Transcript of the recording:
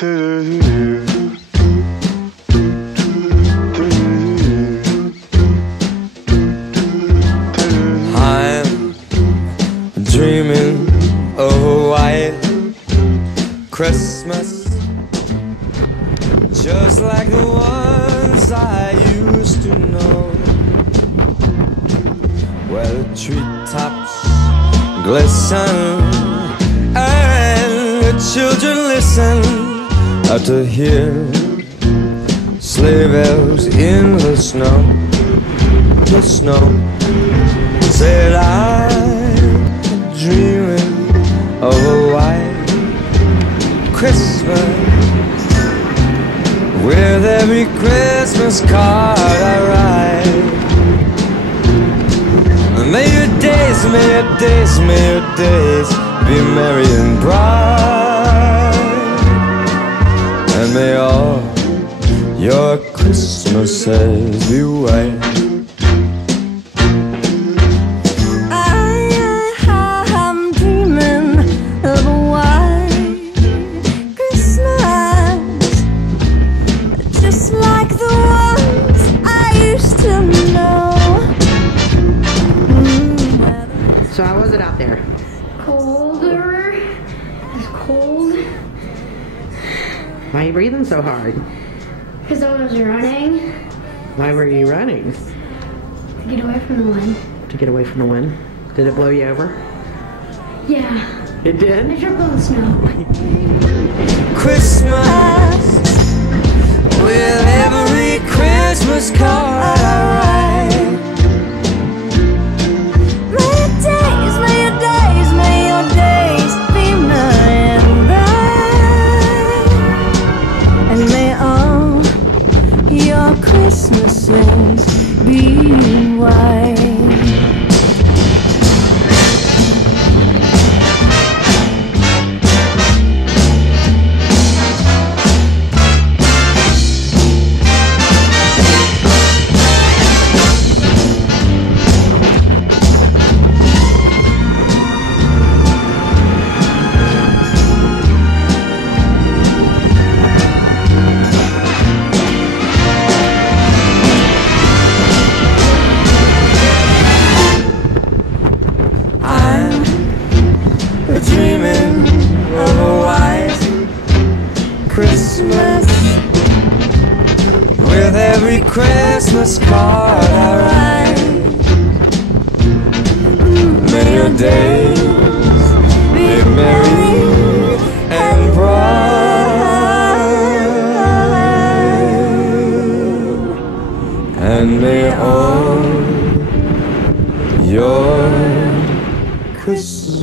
I'm dreaming of a white Christmas, just like the ones I used to know, where the treetops glisten and the children listen to hear sleigh bells in the snow. The snow said I'm dreaming of a white Christmas, with every Christmas card I write. May your days, may your days, may your days be merry and bright, and may all your Christmases be white. I'm dreaming of a white Christmas, just like the ones I used to know. So how was it out there? Colder. It's cold. Why are you breathing so hard? Because I was running Why were you running? to get away from the wind. To get away from the wind. Did it blow you over? Yeah. It did? I tripped on the snow. Christmas, with every Christmas card I write. May your days, may your days, may your days be merry and bright, and may all your Christmases be white. Dreaming of a white Christmas, with every Christmas card I write. May your days be merry and bright, and may all your Christmases